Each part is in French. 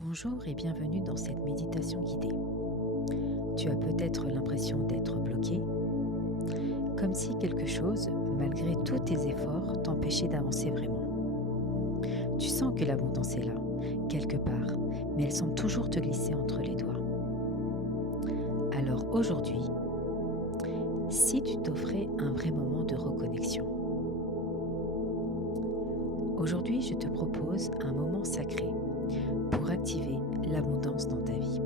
Bonjour et bienvenue dans cette méditation guidée. Tu as peut-être l'impression d'être bloqué, comme si quelque chose, malgré tous tes efforts, t'empêchait d'avancer vraiment. Tu sens que l'abondance est là, quelque part, mais elle semble toujours te glisser entre les doigts. Alors aujourd'hui, si tu t'offrais un vrai moment de reconnexion. Aujourd'hui, je te propose un moment sacré pour activer l'abondance dans ta vie.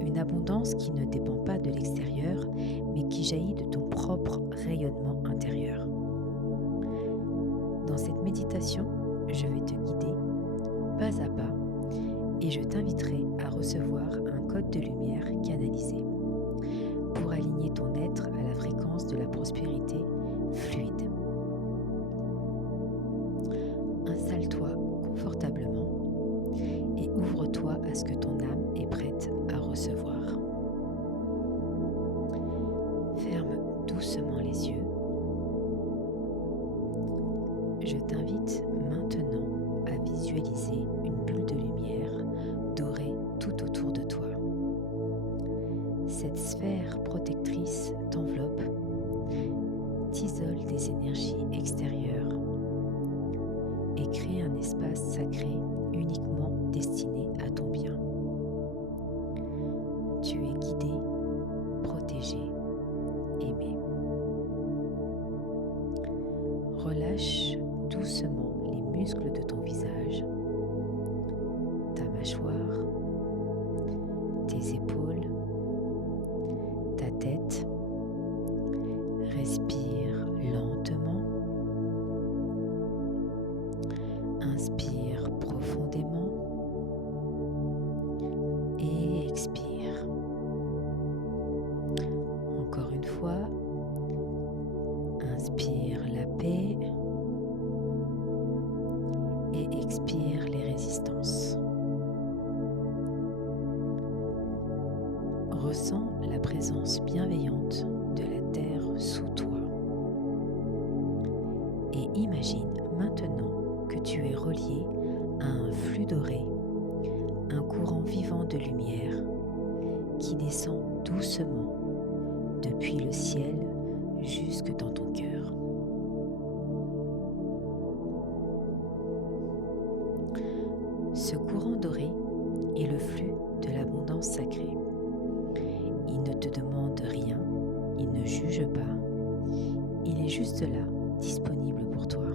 Une abondance qui ne dépend pas de l'extérieur, mais qui jaillit de ton propre rayonnement intérieur. Dans cette méditation, je vais te guider pas à pas et je t'inviterai à recevoir un code de lumière canalisé pour aligner ton être à la fréquence de la prospérité fluide. Installe-toi confortablement et ouvre-toi à ce que ton âme est prête à recevoir. Ferme doucement les yeux. Je t'invite maintenant à visualiser une bulle de lumière dorée tout autour de toi. Cette sphère protectrice t'enveloppe, t'isole des énergies extérieures et crée un espace sacré uniquement destiné à ton bien. Tu es guidé, protégé, aimé. Relâche doucement les muscles de ton visage, ta mâchoire, tes épaules, ta tête. Respire lentement. Inspire profondément et expire. Encore une fois, inspire la paix et expire les résistances. Ressens la présence bienveillante de la terre sous toi et imagine maintenant que tu es relié à un flux doré, un courant vivant de lumière qui descend doucement depuis le ciel jusque dans ton cœur. Ce courant doré est le flux de l'abondance sacrée. Il ne te demande rien, il ne juge pas, il est juste là, disponible pour toi.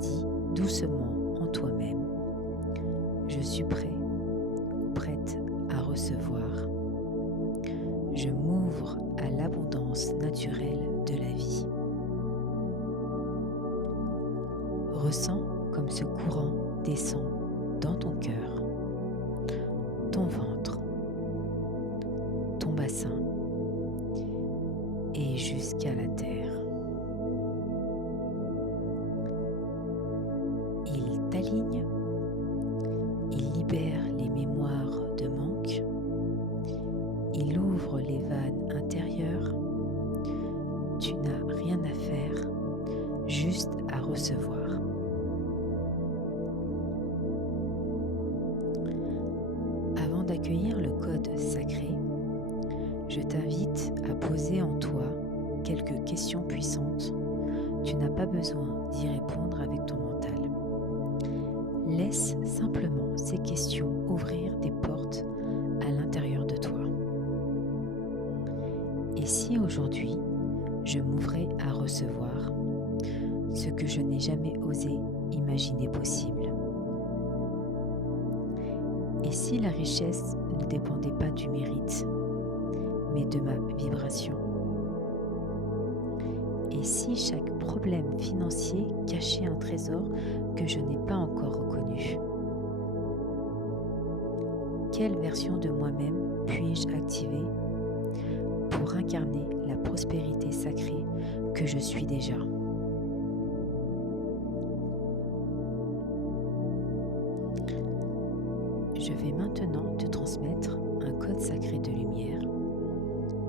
Dis doucement en toi-même, je suis prêt ou prête à recevoir. Je m'ouvre à l'abondance naturelle de la vie. Ressens comme ce courant descend dans ton cœur, ton ventre, ton bassin et jusqu'à la terre. Il t'aligne, il libère les mémoires de manque, il ouvre les vannes intérieures. Tu n'as rien à faire, juste à recevoir. Avant d'accueillir le code sacré, je t'invite à poser en toi quelques questions puissantes. Tu n'as pas besoin d'y répondre avec ton mental. Laisse simplement ces questions ouvrir des portes à l'intérieur de toi. Et si aujourd'hui, je m'ouvrais à recevoir ce que je n'ai jamais osé imaginer possible? Et si la richesse ne dépendait pas du mérite, mais de ma vibration? Et si chaque problème financier cachait un trésor que je n'ai pas encore reconnu? Quelle version de moi-même puis-je activer pour incarner la prospérité sacrée que je suis déjà? Je vais maintenant te transmettre un code sacré de lumière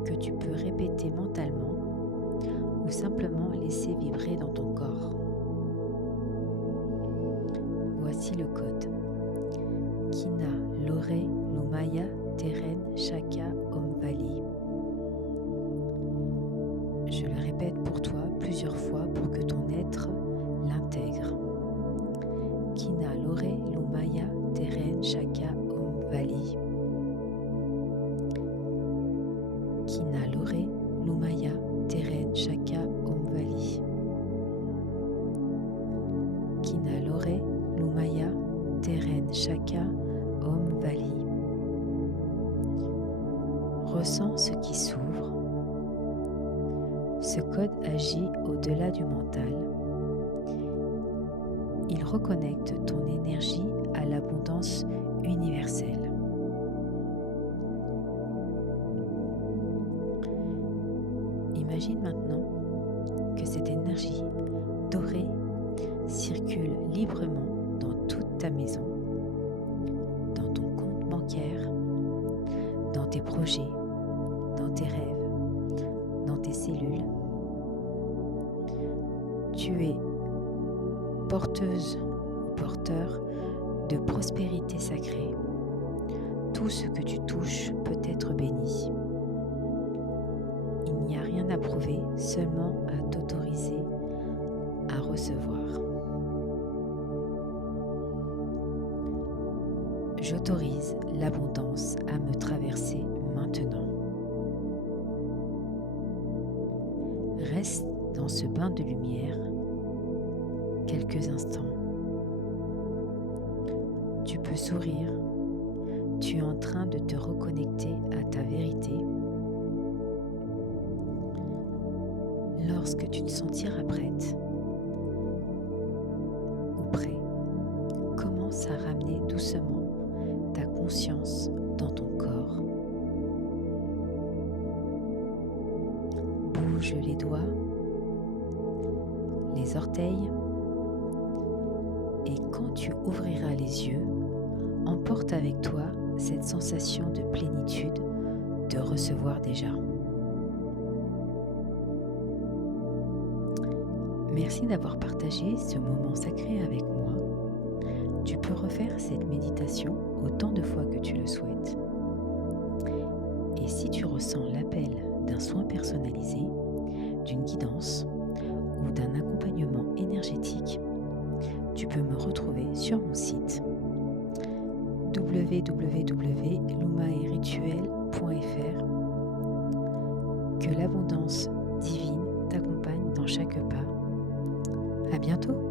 que tu peux répéter mentalement ou simplement laisser vibrer dans ton corps. Voici le code. Uttaren Chakra Om Vali. Ressens ce qui s'ouvre. Ce code agit au-delà du mental. Il reconnecte ton énergie à l'abondance universelle. Imagine maintenant que cette énergie dorée circule librement dans toute ta maison, dans ton compte bancaire, dans tes projets, dans tes rêves, dans tes cellules. Tu es porteuse ou porteur de prospérité sacrée. Tout ce que tu touches peut être béni. Il n'y a rien à prouver, seulement à t'autoriser à recevoir. J'autorise l'abondance à me traverser maintenant. Reste dans ce bain de lumière quelques instants. Tu peux sourire. Tu es en train de te reconnecter à ta vérité. Lorsque tu te sentiras prête ou prêt, commence à ramener doucement ta conscience dans ton corps. Bouge les doigts, les orteils, et quand tu ouvriras les yeux, emporte avec toi cette sensation de plénitude de recevoir déjà. Merci d'avoir partagé ce moment sacré avec moi. Tu peux refaire cette méditation autant de fois que tu le souhaites. Et si tu ressens l'appel d'un soin personnalisé, d'une guidance ou d'un accompagnement énergétique, tu peux me retrouver sur mon site www.lumaerituel.fr. Que l'abondance divine t'accompagne dans chaque pas. À bientôt!